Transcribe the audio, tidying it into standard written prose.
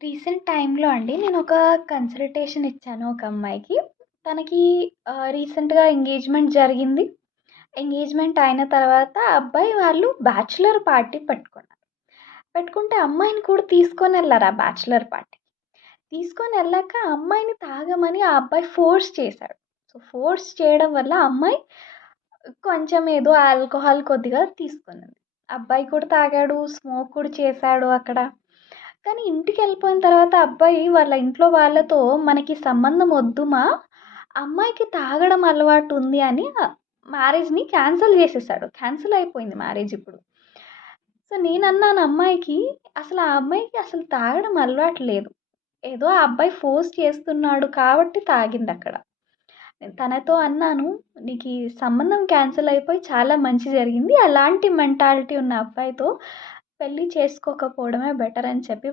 Recent టైమ్‌లో అండి నేనొక కన్సల్టేషన్ ఇచ్చాను ఒక అమ్మాయికి. తనకి రీసెంట్‌గా ఎంగేజ్‌మెంట్ జరిగింది. ఎంగేజ్‌మెంట్ అయిన తర్వాత అబ్బాయి వాళ్ళు బ్యాచిలర్ పార్టీ పెట్టుకున్నారు. పెట్టుకుంటే అమ్మాయిని కూడా తీసుకొనెళ్లారు ఆ బ్యాచిలర్ పార్టీకి. తీసుకొనెళ్ళాక అమ్మాయిని తాగమని ఆ అబ్బాయి ఫోర్స్ చేశాడు. సో, ఫోర్స్ చేయడం వల్ల అమ్మాయి కొంచెం ఏదో ఆల్కహాల్ కొద్దిగా తీసుకున్నది. అబ్బాయి కూడా తాగాడు, స్మోక్ కూడా చేశాడు అక్కడ. కానీ ఇంటికెళ్ళిపోయిన తర్వాత అబ్బాయి వాళ్ళ ఇంట్లో వాళ్ళతో మనకి సంబంధం వద్దు మా, అమ్మాయికి తాగడం అలవాటు ఉంది అని మ్యారేజ్‌ని క్యాన్సిల్ చేసేసాడు. క్యాన్సిల్ అయిపోయింది మ్యారేజ్ ఇప్పుడు. సో, నేనన్నాను అమ్మాయికి, అసలు ఆ అమ్మాయికి అసలు తాగడం అలవాటు లేదు. ఏదో ఆ అబ్బాయి ఫోర్స్ చేస్తున్నాడు కాబట్టి తాగిందక్కడ. నేను తనతో అన్నాను, "నీకీ సంబంధం క్యాన్సిల్ అయిపోయి చాలా మంచి జరిగింది. అలాంటి మెంటాలిటీ ఉన్న అబ్బాయితో పెళ్లి చేసుకోకపోవడమే బెటర్" అని చెప్పి